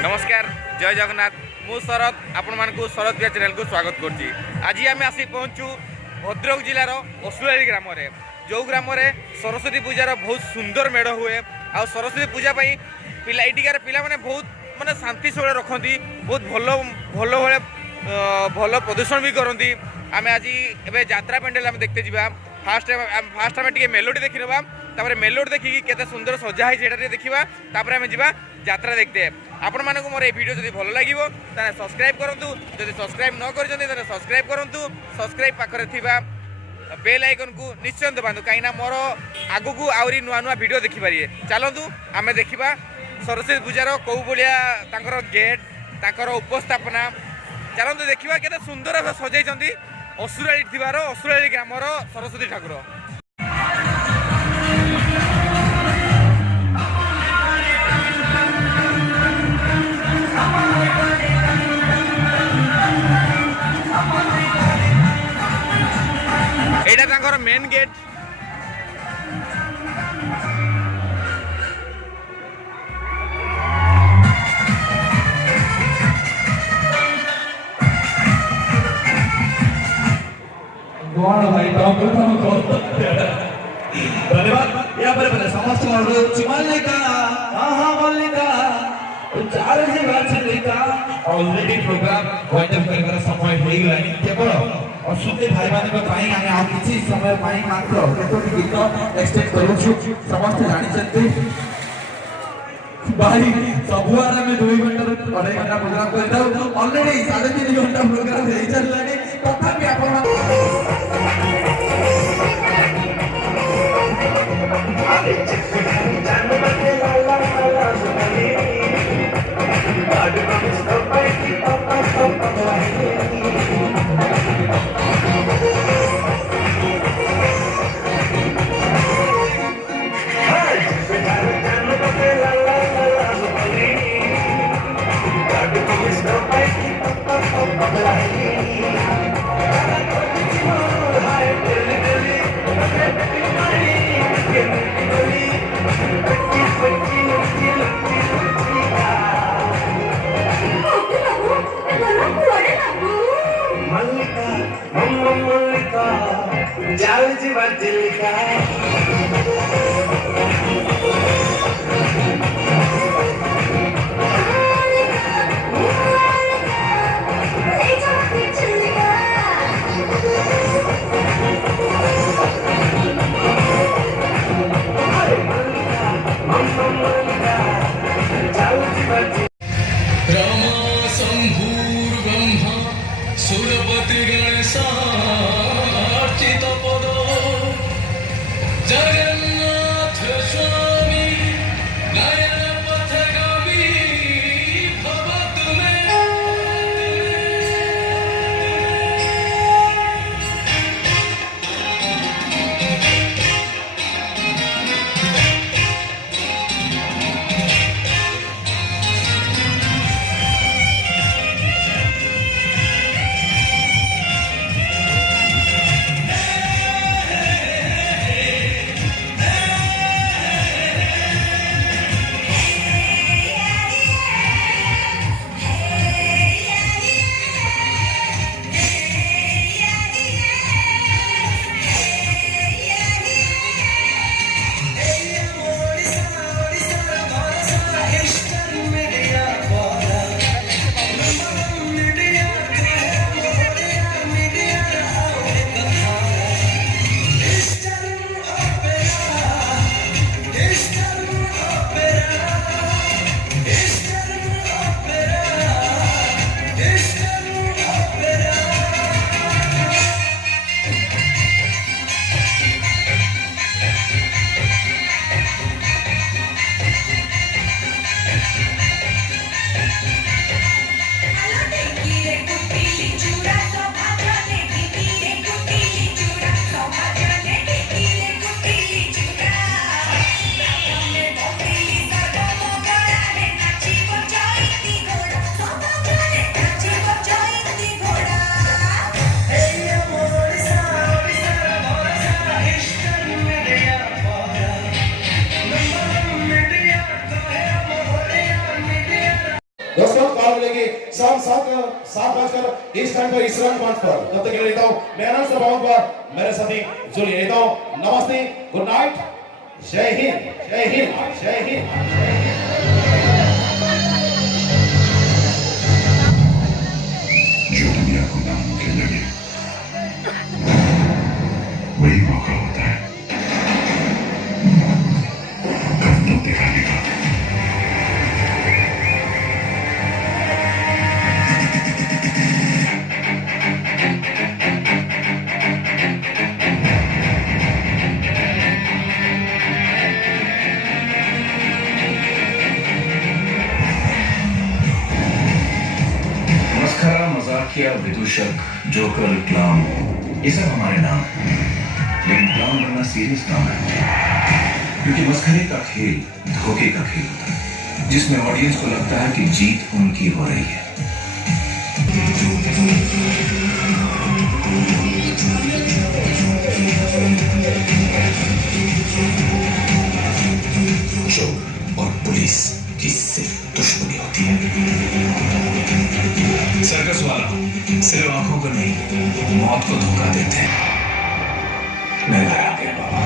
नमस्कार जय जगन्नाथ मु शरद आपण मानकु शरद प्रिया चैनल को स्वागत करछि। आज आम आसी पहुँचु भद्रक जिलार असुराली ग्राम रे जो ग्राम रे सरस्वती पूजार बहुत सुंदर मेढ़ हुए आ सरस्वती पूजा पिला एटिकार पिला माने बहुत माने शांति शैली रखती बहुत भल भल भाई भल प्रदर्शन भी करती। आम आज ए यात्रा पेंडेल आम देखते जा फास्ट आम टे मेलोडी देखी ना तापर मेलोडी देखिकी केते सुंदर सजा है देखा तापर आम जा यात्रा देखते हैं। आपण मानक मोर ये वीडियो जब भल लगे ताने सब्सक्राइब करूँ जब सब्सक्राइब न कर सब्सक्राइब करूँ सब्सक्राइब पाखे थिबा बेल आइकन को निश्चय दबातु कहीं मोर आगु को आहरी नुआ नुआ वीडियो देखिपारे। चलतु आम देखा सरस्वती पूजार कौ भाया गेट तांकर उपस्थापना चलतु देखा केते सुंदर सजाई असुराली थिबार असुराली ग्रामर सरस्वती ठाकुर। एटा तांकर मेन गेट भाई धन्यवाद। यहाँ पर समस्त ऑलरेडी प्रोग्राम वाइंडअप कर समय हो गलानी केवल असुते भाई माने पई आमे आ किछि समय पई मात्र केतोटी गीत एक्सटेंड करू समस्त जानि छथि भाई सबुआर में 2 घंटा 2.5 घंटा प्रोग्राम कर दउ ऑलरेडी 3.5 घंटा प्रोग्राम हे चललानी तथापि आपण दोस्तों कॉल मिलेगी शाम 7:07 इस टाइम पर इसरान मंच पर। तब तक के लिए लेता हूँ मैं अनाउंसर बाबू पर मेरे साथी जुलिए लेता हूँ। नमस्ते, गुड नाइट, जय हिंद, जय हिंद, जय हिंद। जो दुनिया को नामुमकिन लगे वही मौका होता है करतब दिखाने का। मस्खरा, मजाकिया, विदूषक, जोकर, क्लाम, ये सब हमारे नाम है, लेकिन क्लाम बनना सीरियस काम है, क्योंकि मस्खरे का खेल धोखे का खेल होता है, जिसमें ऑडियंस को लगता है कि जीत उनकी हो रही है। चोर और पुलिस की सिर्फ दुश्मनी होती है। सर्कस वाला सिर्फ आंखों को नहीं, मौत को धोखा देते हैं। मैं घर आ गया बाबा।